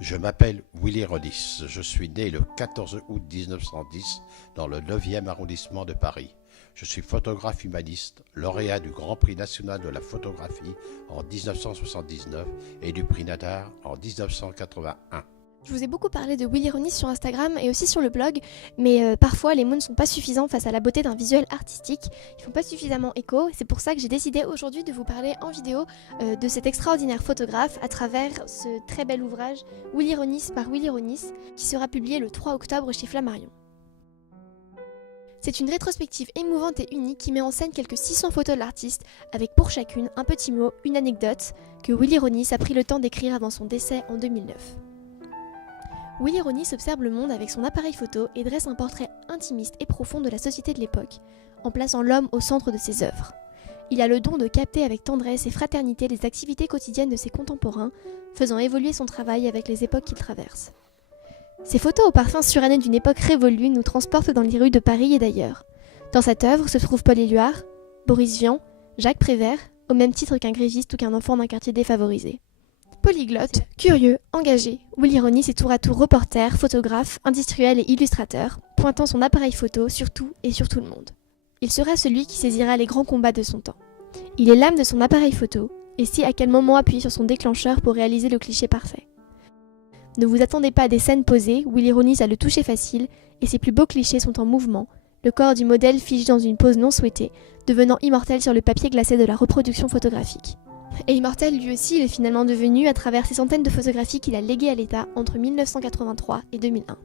Je m'appelle Willy Ronis, je suis né le 14 août 1910 dans le 9e arrondissement de Paris. Je suis photographe humaniste, lauréat du Grand Prix national de la photographie en 1979 et du prix Nadar en 1981. Je vous ai beaucoup parlé de Willy Ronis sur Instagram et aussi sur le blog, mais parfois les mots ne sont pas suffisants face à la beauté d'un visuel artistique. Ils font pas suffisamment écho. C'est pour ça que j'ai décidé aujourd'hui de vous parler en vidéo de cet extraordinaire photographe à travers ce très bel ouvrage Willy Ronis par Willy Ronis qui sera publié le 3 octobre chez Flammarion. C'est une rétrospective émouvante et unique qui met en scène quelques 600 photos de l'artiste avec pour chacune un petit mot, une anecdote que Willy Ronis a pris le temps d'écrire avant son décès en 2009. Willy Ronis observe le monde avec son appareil photo et dresse un portrait intimiste et profond de la société de l'époque, en plaçant l'homme au centre de ses œuvres. Il a le don de capter avec tendresse et fraternité les activités quotidiennes de ses contemporains, faisant évoluer son travail avec les époques qu'il traverse. Ces photos au parfum suranné d'une époque révolue nous transportent dans les rues de Paris et d'ailleurs. Dans cette œuvre se trouvent Paul Éluard, Boris Vian, Jacques Prévert, au même titre qu'un gréviste ou qu'un enfant d'un quartier défavorisé. Polyglotte, curieux, engagé, Willy Ronis est tour à tour reporter, photographe, industriel et illustrateur, pointant son appareil photo sur tout et sur tout le monde. Il sera celui qui saisira les grands combats de son temps. Il est l'âme de son appareil photo, et sait à quel moment appuyer sur son déclencheur pour réaliser le cliché parfait. Ne vous attendez pas à des scènes posées, Willy Ronis a le toucher facile, et ses plus beaux clichés sont en mouvement, le corps du modèle figé dans une pose non souhaitée, devenant immortel sur le papier glacé de la reproduction photographique. Et immortel lui aussi, il est finalement devenu à travers ces centaines de photographies qu'il a léguées à l'État entre 1983 et 2001.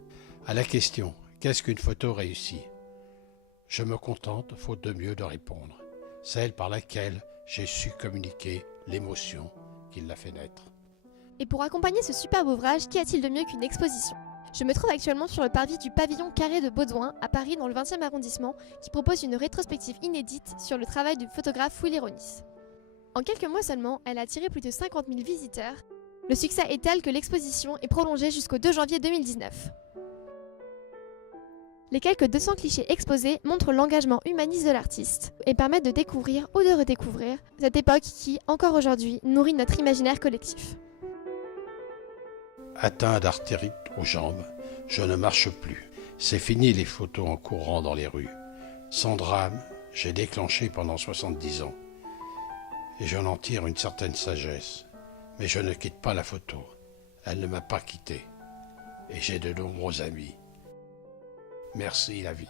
À la question « Qu'est-ce qu'une photo réussie ?» Je me contente, faute de mieux, de répondre. Celle par laquelle j'ai su communiquer l'émotion qui l'a fait naître. Et pour accompagner ce superbe ouvrage, qu'y a-t-il de mieux qu'une exposition ? Je me trouve actuellement sur le parvis du pavillon Carré de Baudouin, à Paris dans le 20e arrondissement, qui propose une rétrospective inédite sur le travail du photographe Willy Ronis. En quelques mois seulement, elle a attiré plus de 50 000 visiteurs. Le succès est tel que l'exposition est prolongée jusqu'au 2 janvier 2019. Les quelques 200 clichés exposés montrent l'engagement humaniste de l'artiste et permettent de découvrir ou de redécouvrir cette époque qui, encore aujourd'hui, nourrit notre imaginaire collectif. Atteint d'artérite aux jambes, je ne marche plus. C'est fini les photos en courant dans les rues. Sans drame, j'ai déclenché pendant 70 ans. Et j'en en tire une certaine sagesse. Mais je ne quitte pas la photo. Elle ne m'a pas quitté. Et j'ai de nombreux amis. Merci la vie.